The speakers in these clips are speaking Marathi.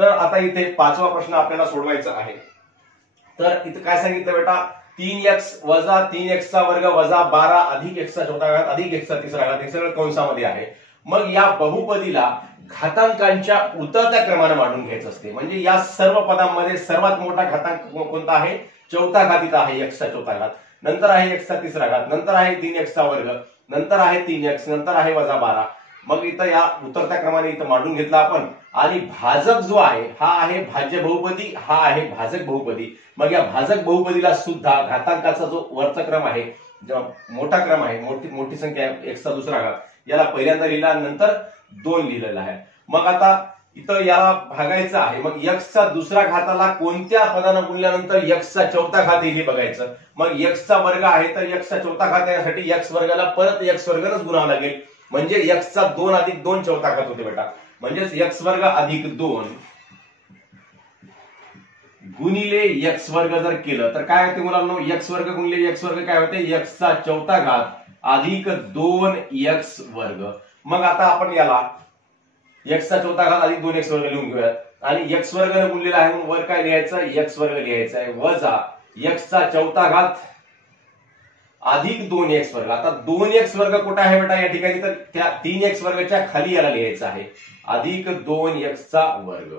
तर आता इथे पाचवा प्रश्न आपल्याला सोडवायचा आहे. तर इथे काय सांगितलं बेटा, 3x वजा 3x चा वर्ग वजा 12 अधिक x चा चौथा घात अधिक x चा तिसरा घात हे सगळं कंसामध्ये आहे. मग या बहुपदीला घातांकांच्या उतरत्या क्रमाने मांडून घ्यायचं असते. म्हणजे या सर्व पदांमध्ये सर्वात मोठा घातांक कोणता आहे, चौथा घात इथं आहे x चा चौथा घात, नंतर आहे x चा तिसरा घात, नंतर आहे 3x चा वर्ग, नंतर आहे 3x, नंतर आहे वजा 12. मग इथं या उतरत्या क्रमाने इथं मांडून घेतला आपण. आणि भाजक जो आहे हा आहे भाज्य बहुपदी, हा आहे भाजक बहुपदी. मग या भाजक बहुपदीला सुद्धा घातांकाचा जो वरचा क्रम आहे, जो मोठा क्रम आहे, मोठी संख्या आहे x चा दुसरा घात, याला पहिल्यांदा लिहिला, नंतर 2 लिहिलेला आहे. मग आता इथं याला भागायचं आहे. मग x चा दुसरा घाताला कोणत्या पदानं गुणल्यानंतर x चा चौथा घात हे बघायचं. मग x चा वर्ग आहे तर x चा चौथा घात येण्यासाठी x वर्गाला परत x वर्गानंच गुणावं लागेल. म्हणजे x चा 2 अधिक 2 चौथा घात होते बेटा. म्हणजेच x वर्ग अधिक 2 गुणिले x वर्ग जर केलं तर काय होते मुलांनो, x वर्ग गुणिले x वर्ग काय होते, x चा चौथा घात अधिक 2x वर्ग. मग आता आपण याला x चा चौथा घात अधिक 2x वर्ग लिहून घेऊयात. आणि x वर्गाने गुणलेला आहे म्हणून वर काय लिहायचं, x वर्ग लिहायचा आहे, वजा x चा चौथा घात अधिक 2x वर्ग. आता 2x वर्ग कुठे आहे बेटा या ठिकाणी, तर त्या 3x वर्गाच्या खाली याला लिहायचं आहे, अधिक 2x चा वर्ग.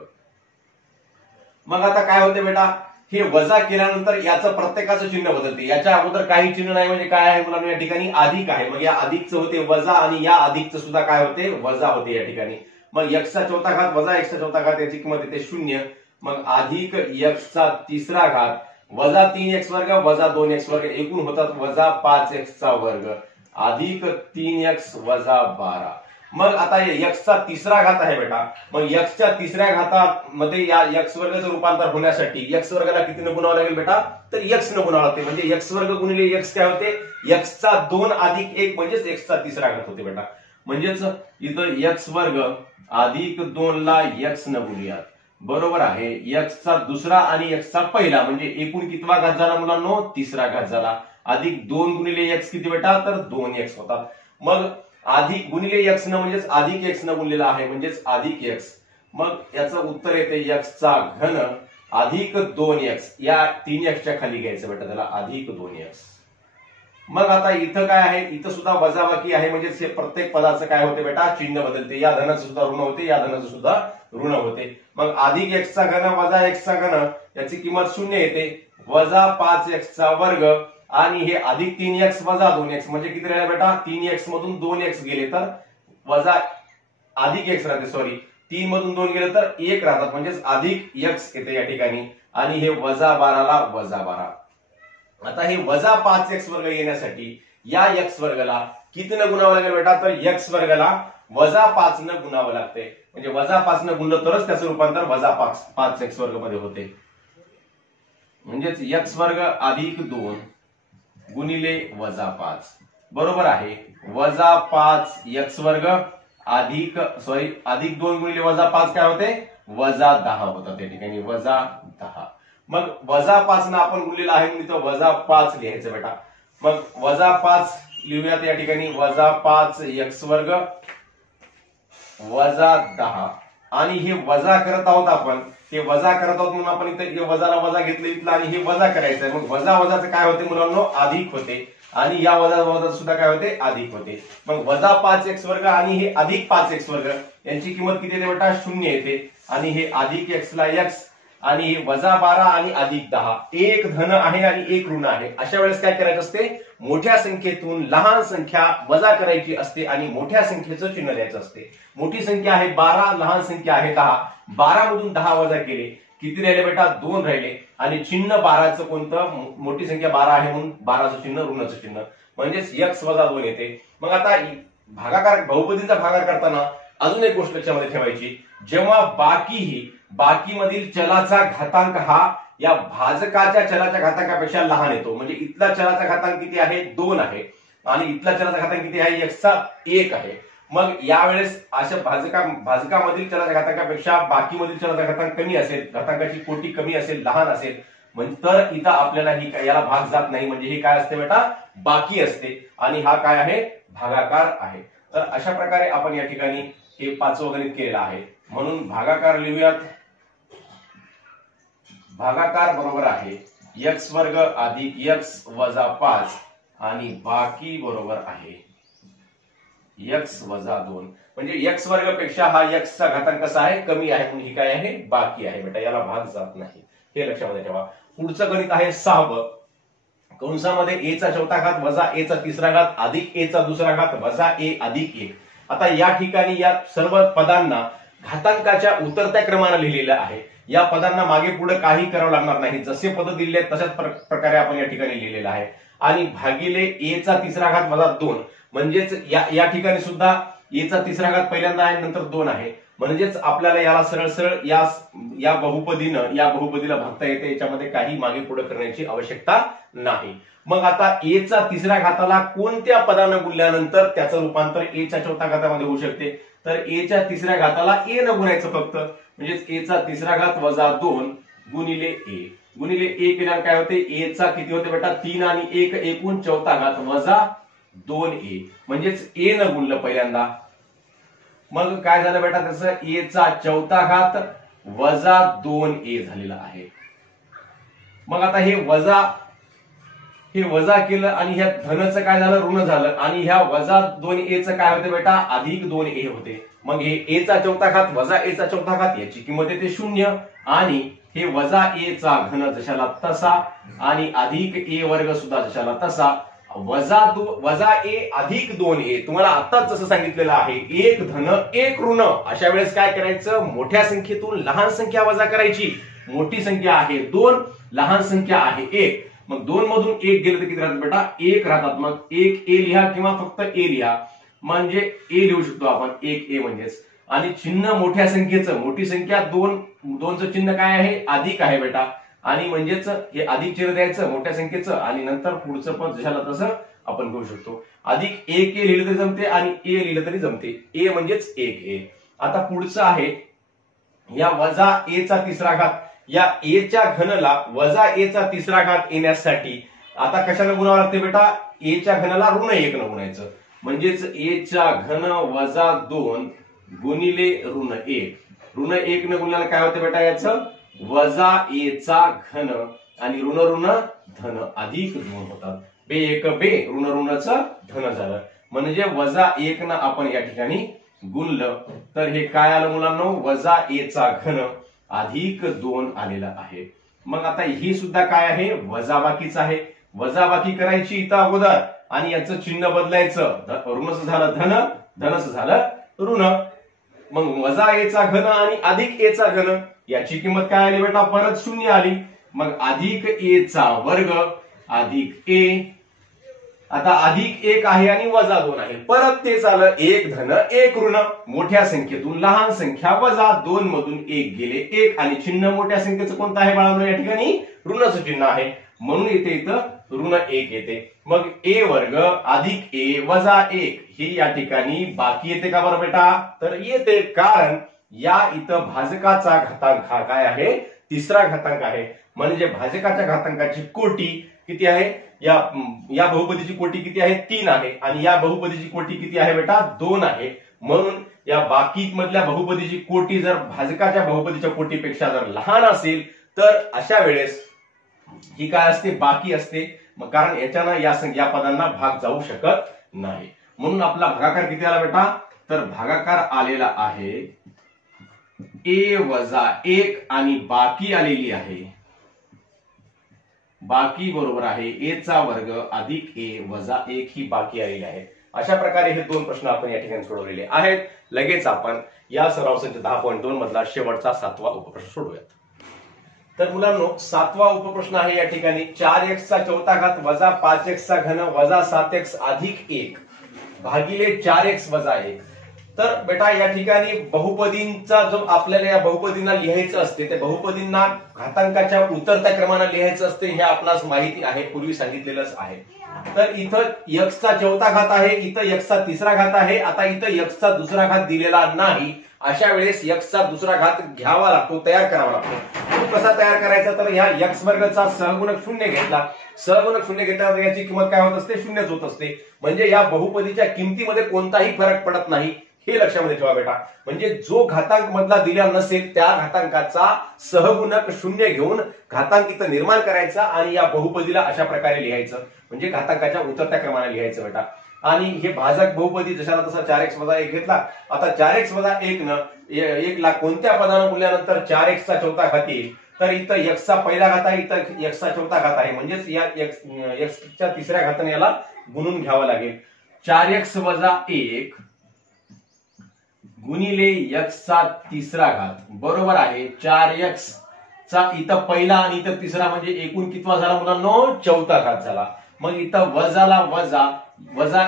मग आता काय होते बेटा, हे वजा केल्यानंतर याचं प्रत्येकाचं चिन्ह बदलते. याच्या अगोदर काही चिन्ह नाही म्हणजे काय आहे मुलांना या ठिकाणी अधिक आहे. मग या अधिकचं होते वजा आणि या अधिकचं सुद्धा काय होते, वजा होते या ठिकाणी. मग x चा चौथा घात वजा x चा चौथा घात याची किंमत येते 0. मग अधिक x चा तिसरा घात वजा 3x वर्ग वजा 2x वर्ग एकूण होतात वजा 5x चा वर्ग अधिक 3x वजा 12. मग आता x चा तिसरा घात आहे बेटा. मग x च्या तिसऱ्या घातामध्ये या x वर्गाचं रूपांतर होण्यासाठी x वर्गाला कितीने गुणावं लागेल बेटा, तर x ने गुणावं लागते. म्हणजे x वर्ग गुणिले x काय होते, x चा 2 अधिक 1 म्हणजेच x चा तिसरा घात होते बेटा. म्हणजेच इथं x वर्ग अधिक 2 ला x ने गुणूयात, बरोबर आहे x चा दुसरा आणि x चा पहिला म्हणजे एकूण कितवा घात झाला मुलांनो, तिसरा घात झाला. अधिक 2 गुणिले x किती बेटा, तर 2x होतात. मग अधिक गुणिले x न म्हणजेच अधिक x न गुणलेला आहे म्हणजेच अधिक x. मग याचं उत्तर येते x चा घन अधिक 2x. या 3x च्या खाली घ्यायचं बेटा त्याला, अधिक 2x. मग आता इथं काय आहे, इथं सुद्धा वजाबाकी आहे म्हणजेच हे प्रत्येक पदाचं काय होते बेटा, चिन्ह बदलते. या धनाचं सुद्धा ऋण होते, या धनाचं सुद्धा ऋण होते. मग अधिक x चा घन वजा x चा घन याची किंमत 0 येते, वजा 5x चा वर्ग आणि हे अधिक 3x वजा 2x म्हणजे किती राहिला बेटा, 3x मधून 2x गेले तर वजा अधिक x राहते, सॉरी 3 मधून 2 गेले तर 1 राहतात म्हणजेच अधिक x येते या ठिकाणी. आणि हे वजा 12 ला वजा 12. आता हे वजा 5x वर्ग येण्यासाठी या x वर्गाला कितीने गुणावं लागेल बेटा, तर x वर्गाला वजा 5 ने गुणावं लागते. म्हणजे वजा 5 ने गुणलं तरच त्याचं रूपांतर वजा 5x वर्ग मध्ये होते. म्हणजेच x वर्ग अधिक 2 गुणिले वजा 5 बरोबर आहे वजा 5x वर्ग अधिक अधिक 2 गुणिले वजा 5 काय होते, वजा 10 होतात या ठिकाणी, वजा 10. मग वजा 5 ना आपण गुणलेला आहे म्हणून इथं वजा 5 लिहायचं बेटा. मग वजा 5 लिहूयात या ठिकाणी, वजा 5x वर्ग वजा 10. आणि हे वजा करत आहोत आपण, हे वजा करत आहोत म्हणून आपण इथे वजाला वजा घेतलं इथलं आणि हे वजा करायचं आहे. मग वजा वजाचं काय होते मुलांनो, अधिक होते. आणि या वजा वजाचं सुद्धा काय होते, अधिक होते. मग वजा 5x वर्ग आणि हे अधिक 5x वर्ग यांची किंमत किती येते बेटा, 0 येते. आणि हे अधिक x ला x आणि हे वजा 12 आणि अधिक 10, एक धन आहे आणि एक ऋण आहे. अशा वेळेस काय करायचं असते, मोठ्या संख्येतून लहान संख्या वजा करायची असते आणि मोठ्या संख्येचं चिन्ह द्यायचं असते. मोठी संख्या आहे 12, लहान संख्या आहे 10. 12 मधून 10 वजा केले किती राहिले बेटा, 2 राहिले. आणि चिन्ह 12चं कोणतं, मोठी संख्या 12 आहे म्हणून 12चं चिन्ह ऋणाचं चिन्ह म्हणजेच x वजा 2 येते. मग आता भागाकार बहुपदीचा भागाकार करताना अजून एक गोष्ट लक्षामध्ये ठेवायची, जेव्हा बाकी मधील चलाचा घातांक हा या भाजकाच्या चलाच्या घातांकापेक्षा लहान येतो. म्हणजे इथला चलाचा घातांक किती आहे, 2 आहे आणि इथला चलाचा घातांक किती आहे, x चा 1 आहे. मग यावेळेस अशा भाजकामधील चलाच्या घातांकापेक्षा बाकी मधील चलाचा घातांक कमी असेल, घातांकाची कोटी कमी असेल, लहान असेल, म्हणजे तर इथं आपल्याला ही याला भाग जात नाही. म्हणजे हे काय असते बेटा, बाकी असते आणि हा काय आहे, भागाकार आहे. तर अशा प्रकारे आपण या ठिकाणी हे 5वं गणित केलेलं आहे. म्हणून भागाकार लिहूयात, भागाकार बरोबर आहे x वर्ग अधिक x वजा 5 आणि बाकी बरोबर आहे x वजा 2. म्हणजे x वर्ग पेक्षा हा x चा घातांक कसा आहे, कमी आहे, म्हणून ही काय आहे, बाकी आहे बेटा, याला भाग जात नाही, हे लक्षामध्ये ठेवा. पुढचं गणित आहे 6व. कंसामध्ये a चा चौथा घात वजा a चा तिसरा घात अधिक a चा दुसरा घात वजा a अधिक 1. आता या ठिकाणी या सर्व पदांना घातांकाच्या उतरत्या क्रमाने लिहिलेलं आहे. या पदांना मागे पुढे काही करावं लागणार नाही, जसे पद दिलेले आहेत तशाच प्रकारे आपण या ठिकाणी लिहिलेलं आहे. आणि भागिले a चा तिसरा घात वजा 2, म्हणजेच या ठिकाणी सुद्धा a चा तिसरा घात पहिल्यांदा आहे, नंतर 2 आहे. म्हणजेच आपल्याला याला सरळ सरळ या बहुपदीला भागता येते, याच्यामध्ये काही मागे पुढे करण्याची आवश्यकता नाही. मग आता a चा तिसऱ्या घाताला कोणत्या पदानं गुणल्यानंतर त्याचं रूपांतर a च्या चौथ्या घातामध्ये होऊ शकते, तर a च्या तिसऱ्या घाताला a न गुणायचं फक्त, म्हणजेच a चा तिसरा घात वजा 2 गुणिले a. गुणिले a केल्यावर काय होते, a चा किती होते बेटा 3 आणि 1 एकूण चौथा घात वजा 2a, म्हणजेच a न गुणलं पहिल्यांदा. मग काय झालं बेटा, त्याचं a चा चौथा घात वजा 2a झालेला आहे. मग आता हे वजा केलं आणि ह्या धनचं काय झालं, ऋण झालं, आणि ह्या वजा 2a चं काय होते बेटा, अधिक 2a होते. मग हे a चा चौथा घात वजा a चा चौथा घात याची किंमत येते 0, आणि हे वजा a चा घन जशाला तसा आणि अधिक a वर्ग सुद्धा जशाला तसा. वजा a अधिक 2a तुम्हाला आताच जसं सांगितलेलं आहे, एक धन एक ऋण. अशा वेळेस काय करायचं, मोठ्या संख्येतून लहान संख्या वजा करायची. मोठी संख्या आहे 2, लहान संख्या आहे 1. मग 2 मधून 1 गेलं तर किती राहतात बेटा, 1 राहतात. मग 1a लिहा किंवा फक्त a लिहा, म्हणजे a लिहू शकतो आपण, 1a म्हणजेच. आणि चिन्ह मोठ्या संख्येचं, मोठी संख्या 2चं चिन्ह काय आहे, अधिक आहे बेटा, आणि म्हणजेच हे अधिक चिन्ह द्यायचं मोठ्या संख्येचं, आणि नंतर पुढचं पद जशाला तसं आपण घेऊ शकतो. अधिक 1a लिहिलं तरी जमते आणि a लिहिलं तरी जमते, a म्हणजेच 1a. आता पुढचं आहे या वजा a चा तिसरा घात. या a च्या घनला वजा a चा तिसरा घात येण्यासाठी आता कशाला गुणावं लागते बेटा, a च्या घनला ऋण 1 न गुणायचं, म्हणजेच a च्या घन वजा 2 गुणिले ऋण 1. ऋण 1 न गुणल्याला काय होते बेटा, याचं वजा a चा घन आणि ऋण ऋण धन अधिक 2 होतात. बे एक बे, ऋण ऋणचं धन झालं, म्हणजे वजा 1 न आपण या ठिकाणी गुणलं तर हे काय आलं मुलांनो, वजा a चा घन अधिक 2 आलेला आहे. मग आता ही सुद्धा काय आहे, वजाबाकीच आहे. वजाबाकी करायची इथं अगोदर आणि याचं चिन्ह बदलायचं, ऋणच झालं धन, धनच झालं ऋण. मग वजा a चा घन आणि अधिक a चा घन याची किंमत काय आली बेटा, परत 0 आली. मग अधिक a चा वर्ग अधिक a, आता अधिक 1 आहे आणि वजा 2 आहे, परत तेच आलं, एक धन एक ऋण. मोठ्या संख्येतून लहान संख्या वजा 2 मधून 1 गेले 1, आणि चिन्ह मोठ्या संख्येचं कोणतं आहे बाळांनो, या ठिकाणी ऋणाचं चिन्ह आहे, म्हणून इथे इथं ऋण 1 येते. मग a वर्ग अधिक a वजा 1 ही या ठिकाणी बाकी येते का बरं बेटा, तर येते, कारण या इथं भाजकाचा घातांक हा काय आहे, तिसरा घातांक आहे. म्हणजे भाजकाच्या घातांकाची कोटी किती आहे, या बहुपदीची कोटी किती आहे, 3 आहे, आणि या बहुपदीची कोटी किती आहे बेटा, 2 आहे. म्हणून या बाकी मधल्या बहुपदीची कोटी जर भाजकाच्या बहुपदीच्या कोटीपेक्षा जर लहान असेल तर अशा वेळेस ही काय असते, बाकी असते. मग कारण याच्यानं या पदांना भाग जाऊ शकत नाही. म्हणून आपला भागाकार किती आला बेटा, तर भागाकार आलेला आहे a वजा 1 आणि बाकी आलेली आहे, बाकी बरोबर आहे a चा वर्ग अधिक a वजा 1 ही बाकी आलेली आहे. अशा प्रकारे हे 2 प्रश्न आपण या ठिकाणी सोडवलेले आहेत. लगेच आपण या सराव संच 10.2 मधला शेवटचा 7वा उपप्रश्न सोडूयात. तर मुलांनो 7वा उपप्रश्न आहे या ठिकाणी 4x चा चौथा घात वजा 5x चा घन वजा 7x अधिक 1 भागिले 4x वजा 1. तर बेटा या ठिकाणी बहुपदींचा जो आपल्याला या बहुपदींना लिहायचं असते, त्या बहुपदींना घातांकाच्या उतरत्या क्रमाने लिहायचं असते, हे आपणास माहिती आहे, पूर्वी सांगितलेलंच आहे. तर इथं x चा चौथा घात आहे, इथं x चा तिसरा घात आहे. आता इथं x चा दुसरा घात दिलेला नाही, अशा वेळेस x चा दुसरा घात घ्यावा लागतो, तयार करावा लागतो. तो कसा तयार करायचा, तर ह्या x वर्गाचा सहगुणक 0 घेतला, सहगुणक 0 घेतल्यावर याची किंमत काय होत असते, 0च होत असते. म्हणजे या बहुपदीच्या किमतीमध्ये कोणताही फरक पडत नाही. हे लक्षामध्ये ठेवा बेटा. म्हणजे जो घातांक मधला दिला नसेल त्या घातांकाचा सहगुणक शून्य घेऊन घातांक इथं निर्माण करायचा आणि या बहुपदीला अशा प्रकारे लिहायचं, म्हणजे घातांकाच्या उतरत्या क्रमाने लिहायचं बेटा. आणि हे भाजक बहुपदी जशाला तसा 4x वजा 1 घेतला. आता 4x वजा 1 न 1 ला कोणत्या पदानं गुणल्यानंतर 4x चा चौथा घात येईल, तर इथं x चा पहिला घात आहे, इथं x चा चौथा घात आहे, म्हणजेच या x च्या तिसऱ्या घाताने याला गुणून घ्यावं लागेल. 4x वजा 1 गुणिले x चा तिसरा घात बरोबर आहे 4x चा इथं पहिला आणि इथं तिसरा, म्हणजे एकूण कितवा झाला मुलांनो, चौथा घात झाला. मग इथं वजाला वजा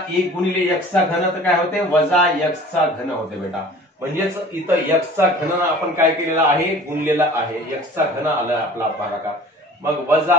1 गुणिले x चा घन तर काय होते, वजा x चा घन होते बेटा. म्हणजेच इथं x चा घन आपण काय केलेला आहे, गुणलेला आहे, x चा घन आला आपला भागाकार. मग वजा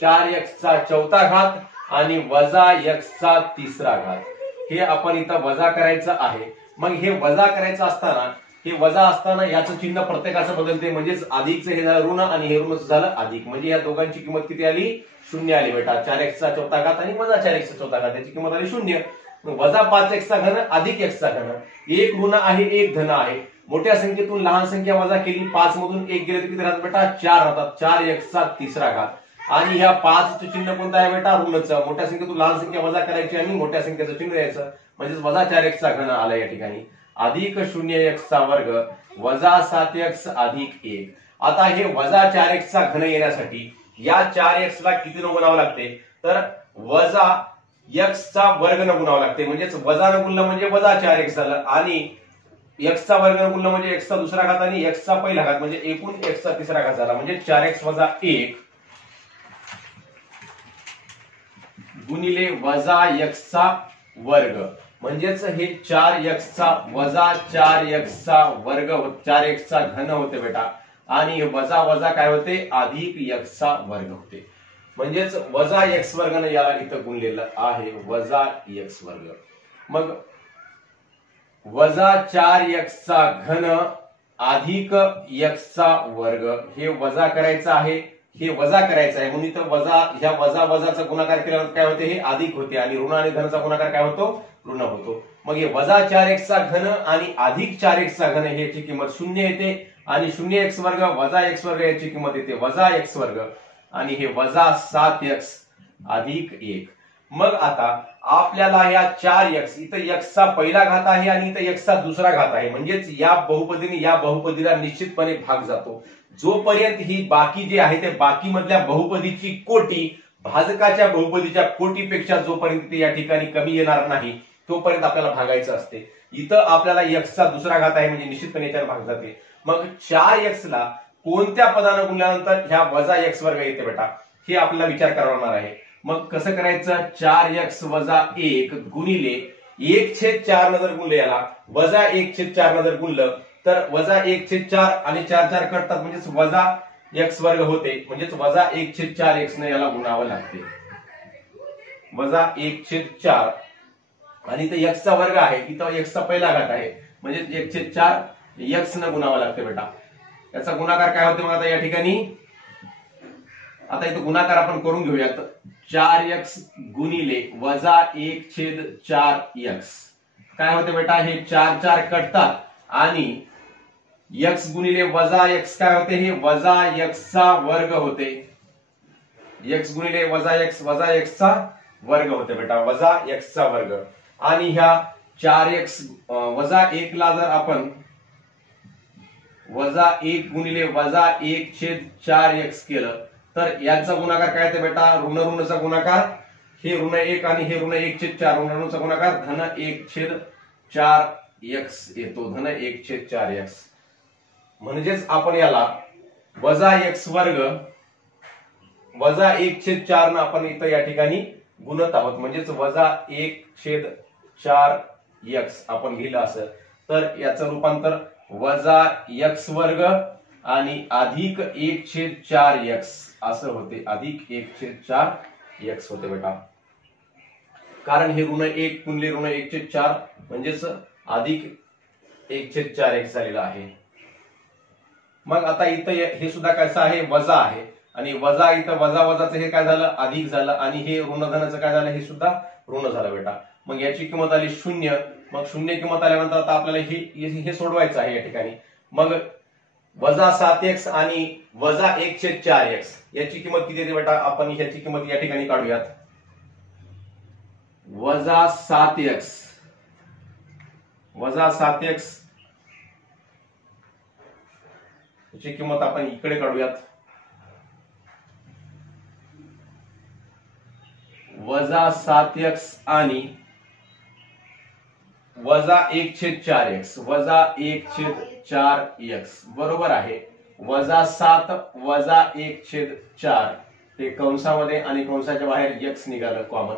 4x चा चौथा घात आणि वजा x चा तिसरा घात, हे आपण इथं वजा करायचं आहे. मग हे वजा करायचं असताना, हे वजा असताना याचं चिन्ह प्रत्येकाचं बदलते, म्हणजेच अधिकचं हे झालं ऋण आणि हे ऋणच झालं अधिक, म्हणजे या दोघांची किंमत किती आली, शून्य आली बेटा. 4x चा चौथा घात आणि वजा 4x चा चौथा घात, याची किंमत आली शून्य. वजा 5x चा घन अधिक x चा घन, एक ऋण आहे एक धन आहे. मोठ्या संख्येतून लहान संख्या वजा केली, 5 मधून 1 गेले तर किती राहतात बेटा, 4 राहतात. 4x चा तिसरा घात आणि ह्या 5 चं चिन्ह कोणतं आहे बेटा, ऋणचं. मोठ्या संख्येतून लहान संख्या वजा करायची आणि मोठ्या संख्येचं चिन्ह द्यायचं, म्हणजेच वजा 4x चा घन आला या ठिकाणी. अधिक 0x चा वर्ग वजा 7x अधिक 1. आता हे वजा 4x चा घन येण्यासाठी या 4x ला किती न गुणावं लागते, तर वजा x चा वर्ग न गुणावं लागते, म्हणजेच वजा न गुणलं म्हणजे वजा 4x झालं आणि x चा वर्ग न गुणलं म्हणजे x चा दुसरा घात आणि x चा पहिला घात, म्हणजे एकूण x चा तिसरा घात झाला. म्हणजे 4x वजा 1 गुणिले वजा x चा वर्ग, म्हणजेच हे 4x चा वजा 4x चा वर्ग 4x चा घन होते बेटा. आणि वजा वजा काय होते, अधिक x चा वर्ग होते. म्हणजेच वजा x वर्गाने याला इथं गुणलेलं आहे, वजा x वर्ग. मग वजा 4x चा घन अधिक x चा वर्ग, हे वजा करायचं आहे, हे वजा करायचं आहे, म्हणून इथं वजा, ह्या वजा वजाचा गुणाकार केल्यानंतर काय होते, हे अधिक होते आणि ऋण आणि धनचा गुणाकार काय होतो, ऋण होतो. मग हे वजा 4x चा घन आणि अधिक 4x चा घन, ह्याची किंमत शून्य येते आणि 0x वर्ग वजा x वर्ग याची किंमत येते वजा x वर्ग आणि हे वजा 7x अधिक 1. मग आता आपल्याला या 4x, इथं x चा पहिला घात आहे आणि इथं x चा दुसरा घात आहे, म्हणजेच या बहुपदीने या बहुपदीला निश्चितपणे भाग जातो. जोपर्यंत ही बाकी जे आहे ते बाकी मधल्या बहुपदीची कोटी भाजकाच्या बहुपदीच्या कोटीपेक्षा जोपर्यंत या ठिकाणी कमी येणार नाही तोपर्यंत आपल्याला भागायचं असते. इथं आपल्याला x चा दुसरा घात आहे, म्हणजे निश्चितपणे याच्यावर भाग जाते. मग 4x ला कोणत्या पदानं गुणल्यानंतर ह्या वजा x वर्ग येते बेटा, हे आपल्याला विचार करावा आहे. मग कसं करायचं, 4x वजा 1 गुणिले 1/4 न जर गुणलं याला, वजा 1/4 न जर गुणलं तर वजा 1/4 आणि 4 4 कटतात, म्हणजेच वजा x वर्ग होते, म्हणजेच वजा 1/4x ने याला गुणावं लागते. वजा 1/4 आणि इथं x चा वर्ग आहे, इथं x चा पहिला घात आहे, म्हणजे 1/4 x न गुणावं लागते बेटा. याचा गुणाकार काय होते मग आता या ठिकाणी, आता इथं गुणाकार आपण करून घेऊयात. 4x गुणिले वजा 1/4x काय होते बेटा, हे 4 4 कटतात आणि x गुणिले वजा x काय होते, हे वजा x चा वर्ग होते. x गुणिले वजा x चा वर्ग होते बेटा, वजा x चा वर्ग. आणि ह्या 4x वजा 1 ला जर आपण वजा 1 गुणिले वजा 1/4x केलं तर याचा गुणाकार काय येते बेटा, ऋण ऋणचा गुणाकार, हे ऋण 1 आणि हे ऋण 1/4, ऋण ऋणचा गुणाकार धन 1/4x येतो, धन 1/4x. म्हणजेच आपण याला वजा x वर्ग वजा 1/4 न आपण इथं या ठिकाणी गुणत आहोत, म्हणजेच वजा 1/4x आपण लिहिलं असं. तर याचं रूपांतर वजा x वर्ग आणि अधिक 1/4x असं होते, अधिक 1/4x होते बेटा. कारण हे ऋण 1 गुणिले ऋण 1/4 म्हणजेच अधिक 1/4x झालेला आहे. मग आता इथं हे सुद्धा कसं आहे, वजा आहे आणि वजा इथं वजा वजाचं हे काय झालं, अधिक झालं आणि हे ऋण धनाचं काय झालं, हे सुद्धा ऋण झालं बेटा. मग याची किंमत आली 0 मग शून्य किंमत आल्यानंतर आता आपल्याला हे सोडवायचं आहे या ठिकाणी. मग वजा 7x आणि वजा 1/4x याची किंमत किती येते बेटा? आपण ह्याची किंमत या ठिकाणी काढूयात. वजा 7x याची किंमत आपण इकडे काढूयात. वजा 7x आणि वजा 1/4x वजा 1/4x बरोबर आहे. वजा 7 वजा 1/4 ते कंसामध्ये आणि कंसाच्या बाहेर x निघालं कॉमन.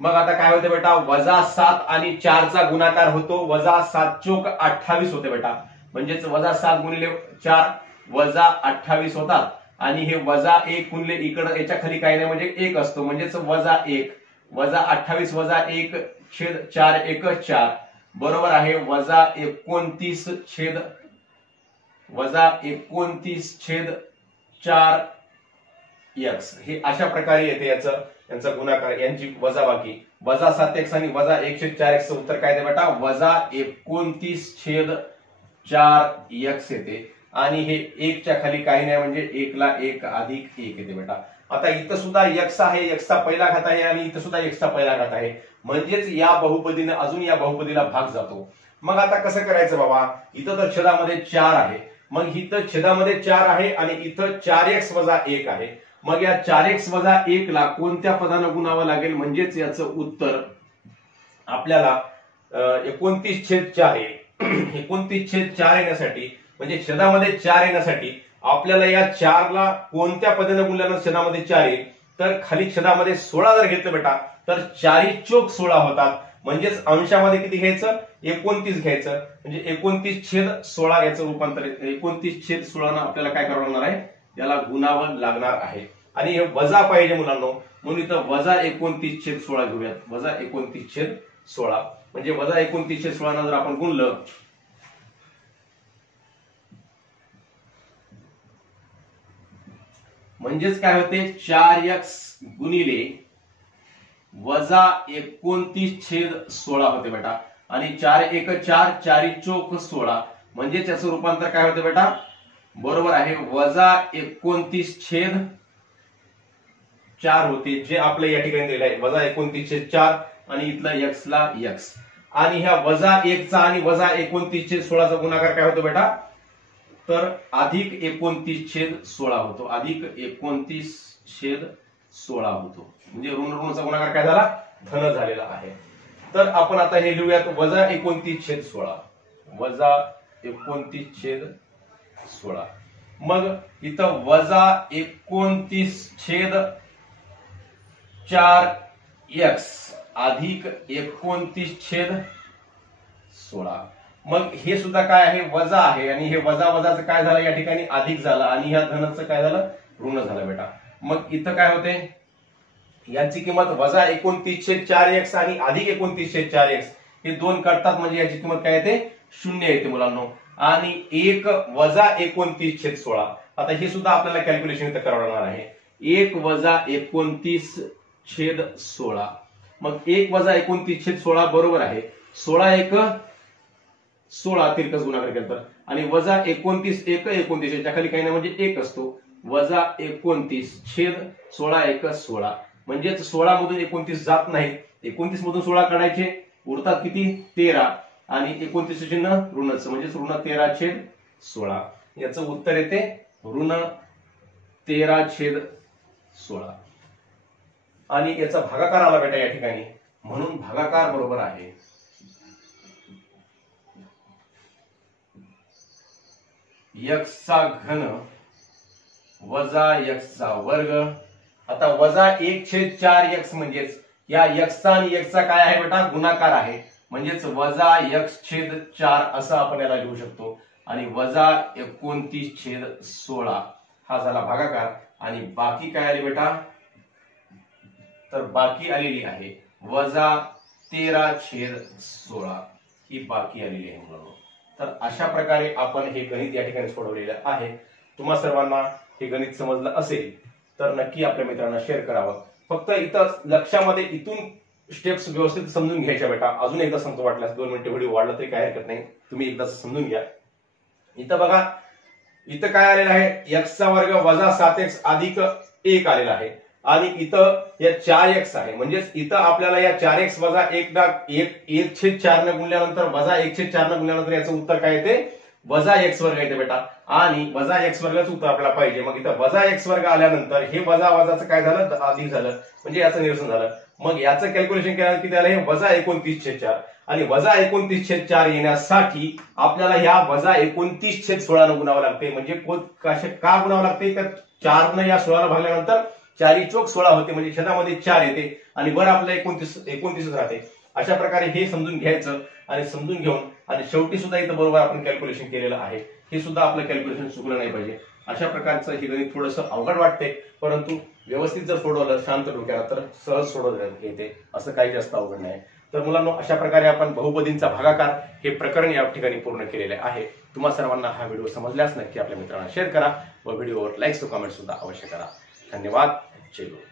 मग आता काय होते बेटा? वजा 7 आणि 4चा गुणाकार होतो. वजा 7 चोक 28 होते बेटा. म्हणजेच वजा 7 गुणिले 4 वजा 28 होतात. आणि हे वजा 1 गुणिले इकडे याच्या खाली काही नाही म्हणजे 1 असतो. म्हणजेच वजा 1 वजा 28 वजा 1/4 1/4 बरोबर आहे. वजा 29/4x हे अशा प्रकारे येते यांचा गुणाकार यांची वजाबाकी. वजा 7x आणि वजा 1/4x चं उत्तर काय येते बेटा? वजा 29/4x येते. आणि हे 1च्या खाली काही नाही म्हणजे 1 ला 1 अधिक 1 येते बेटा. आता इथं सुद्धा x आहे, x चा पहिला घात आहे आणि इथं सुद्धा x चा पहिला घात आहे. म्हणजेच या बहुपदीने अजून या बहुपदीला भाग जातो. मग आता कसं करायचं बाबा? इथं तर छेदामध्ये 4 आहे. मग इथं छेदामध्ये 4 आहे आणि इथं 4x वजा 1 आहे. मग या 4x वजा 1 ला कोणत्या पदानं गुणावं लागेल? म्हणजेच याचं उत्तर आपल्याला 29/4 येईल. 29/4 येण्यासाठी म्हणजे छेदामध्ये 4 येण्यासाठी आपल्याला या 4 ला कोणत्या पदानं गुणल्यानं छेदामध्ये 4 येईल? तर खाली छेदामध्ये 16 जर घेतलं बेटा तर 4 चोक 16 होतात. म्हणजेच अंशामध्ये किती घ्यायचं? 29 घ्यायचं. म्हणजे 29/16 याचं रूपांतर 29/16 आपल्याला काय करावं लागणार आहे? याला गुणावं लागणार आहे. आणि हे वजा पाहिजे मुलांनो, म्हणून इथं वजा 29/16 घेऊयात. वजा 29/16 म्हणजे वजा 29/16 जर आपण गुणलं म्हणजेच काय होते? 4x गुणिले वजा 29/16 होते बेटा. आणि 4 1 4 4 चोक 16 म्हणजे त्याचं रूपांतर काय होते बेटा? बरोबर आहे वजा 29/4 होते जे आपलं या ठिकाणी दिलं आहे. वजा 29/4 आणि इथला x ला x. आणि ह्या वजा 1 चा आणि वजा 29/16 चा गुणाकार काय होतो बेटा? तर अधिक 29/16 होतो. अधिक 29/16 होतो. म्हणजे ऋण ऋणचा गुणाकार काय झाला? धन झालेला आहे. तर आपण आता हे लिहूयात वजा 29/16 वजा 29/16. मग इथं वजा 29/4x अधिक 29/16. मग हे सुद्धा काय आहे? वजा आहे. आणि हे वजा वजाचं काय झालं या ठिकाणी? अधिक झालं. आणि ह्या धनाचं काय झालं? ऋण झालं बेटा. मग इथं काय होते? यांची किंमत वजा 29/4x आणि अधिक 29/4x हे दोन करतात म्हणजे याची किंमत काय येते? 0 येते मुलांनो. आणि 1 वजा 29/16 आता हे सुद्धा आपल्याला कॅल्क्युलेशन इथं करावं लागणार आहे. 1 वजा 29/16 मग 1 वजा 29/16 बरोबर आहे 16 1 16 तिरकस गुणाकार केला तर. आणि वजा 29 1 29 याच्या खाली काही नाही म्हणजे 1 असतो. वजा 29/16 1 16 म्हणजेच 16 मधून 29 जात नाही. 29 मधून 16 काढायचे उरतात किती? 13 आणि 29 चिन्ह ऋणच म्हणजेच ऋण 13/16 याचं उत्तर येते ऋण 13/16. आणि याचा भागाकार आला बेटा या ठिकाणी म्हणून भागाकार बरोबर आहे x चा घन वजा x चा वर्ग. आता वजा 1/4x म्हणजेच या x चा आणि x चा काय आहे बेटा? गुणाकार आहे. म्हणजेच वजा x/4 असं आपण याला लिहू शकतो. आणि वजा 29/16 हा झाला भागाकार. आणि बाकी काय आले बेटा? तर बाकी आलेली आहे वजा 13/16 ही बाकी आलेली आहे मुलांनो. तर अशा प्रकारे आपण हे गणित या ठिकाणी सोडवलेलं आहे. तुम्हा सर्वांना हे गणित समजलं असेल तर नक्की आपल्या मित्रांना शेअर करावं. फक्त इथं लक्षामध्ये इथून स्टेप्स व्यवस्थित समजून घ्यायच्या बेटा. अजून एकदा सांगतो, वाटल्यास 2 मिनिटं व्हिडिओ वाढला तरी काय हरकत नाही, तुम्ही एकदा समजून घ्या. इथं बघा, इथं काय आलेलं आहे, एक्सचा वर्ग वजा 7x अधिक 1 आलेला आहे आणि इथं या 4x आहे. म्हणजेच इथं आपल्याला या 4x वजा 1/4 ने गुणल्यानंतर वजा 1/4 ने गुणल्यानंतर याचं उत्तर काय येते, वजा x वर्ग येते बेटा. आणि वजा x वर्गाचं उत्तर आपल्याला पाहिजे. मग इथं वजा x वर्ग आल्यानंतर हे वजा वजाचं काय झालं, अधिक झालं, म्हणजे याचं निरसन झालं. मग याचं कॅल्क्युलेशन केलं की त्याला हे वजा 29/4 आणि वजा 29/4 येण्यासाठी आपल्याला ह्या वजा 29/16 न गुणावं लागते. म्हणजे का गुणावं लागते, तर 4 न या 16 भागल्यानंतर 4 चोक 16 होते, म्हणजे छेदामध्ये 4 येते आणि वर आपलं 29 राहते. अशा प्रकारे हे समजून घ्यायचं आणि समजून घेऊन आणि शेवटी सुद्धा इथं बरोबर आपण कॅल्क्युलेशन केलेलं आहे. हे सुद्धा आपलं कॅल्क्युलेशन चुकलं नाही पाहिजे. अशा प्रकारचं हे गणित थोडंसं अवघड वाटते, परंतु व्यवस्थित जर सोडवलं शांत डोक्याला तर सहज सोडवता येते. असं काही जास्त अवघड नाही. तर मुलांनो, अशा प्रकारे आपण बहुपदींचा भागाकार हे प्रकरण या ठिकाणी पूर्ण केलेले आहे. तुम्हा सर्वांना हा व्हिडिओ समजल्यास नक्की आपल्या मित्रांना शेअर करा व व्हिडिओवर लाईक्स व कमेंट सुद्धा अवश्य करा. धन्यवाद. जय गुरु.